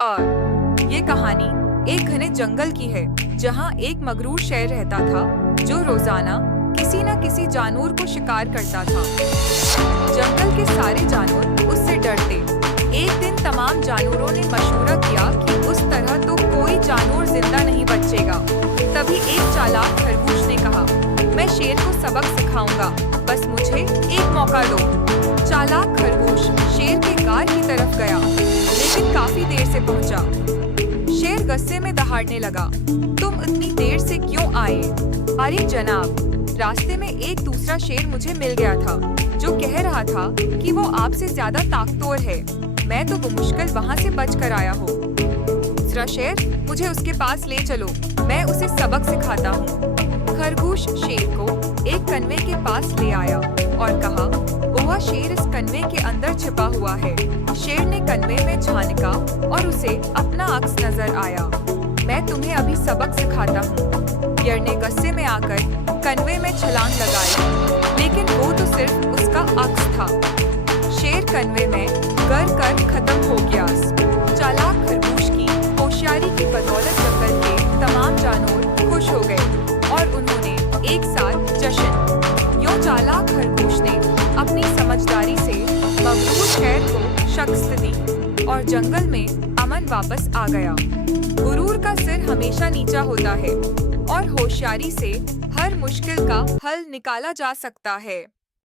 और ये कहानी एक घने जंगल की है, जहाँ एक मगरूर शेर रहता था जो रोजाना किसी न किसी जानवर को शिकार करता था। जंगल के सारे जानवर उससे डरते। एक दिन तमाम जानवरों ने मशवरा किया कि उस तरह तो कोई जानवर जिंदा नहीं बचेगा। तभी एक चालाक खरगोश ने कहा, मैं शेर को सबक सिखाऊंगा, बस मुझे एक मौका दो। चालाक खरगोश शेर के गार की तरफ गया, लेकिन काफी देर से पहुंचा। शेर गुस्से में दहाड़ने लगा, तुम इतनी देर से क्यों आए? अरे जनाब, रास्ते में एक दूसरा शेर मुझे मिल गया था जो कह रहा था कि वो आपसे ज्यादा ताकतवर है। मैं तो मुश्किल वहाँ से बच कर आया हूँ। दूसरा शेर, मुझे उसके पास ले चलो, मैं उसे सबक सिखाता हूँ। खरगोश शेर को एक कन्वे के पास ले आया और कहा, वह शेर इस कन्वे के अंदर छिपा हुआ है। शेर ने कन्वे में झांका और उसे अपना अक्स नजर आया। मैं तुम्हें अभी सबक सिखाता हूँ। शेर ने गुस्से में आकर कन्वे में छलांग लगाई, लेकिन वो तो सिर्फ उसका अक्स था। शेर कन्वे में गिर कर खत्म हो गया। चालाक खरगोश की होशियारी की बदौलत जंगल के तमाम जानवर खुश हो गए और उन्होंने एक साथ जश्न। यूं चालाक खरगोश ने अपनी समझदारी से मगरूर शेर को शिकस्त दी और जंगल में अमन वापस आ गया। गुरूर का सिर हमेशा नीचा होता है और होशियारी से हर मुश्किल का हल निकाला जा सकता है।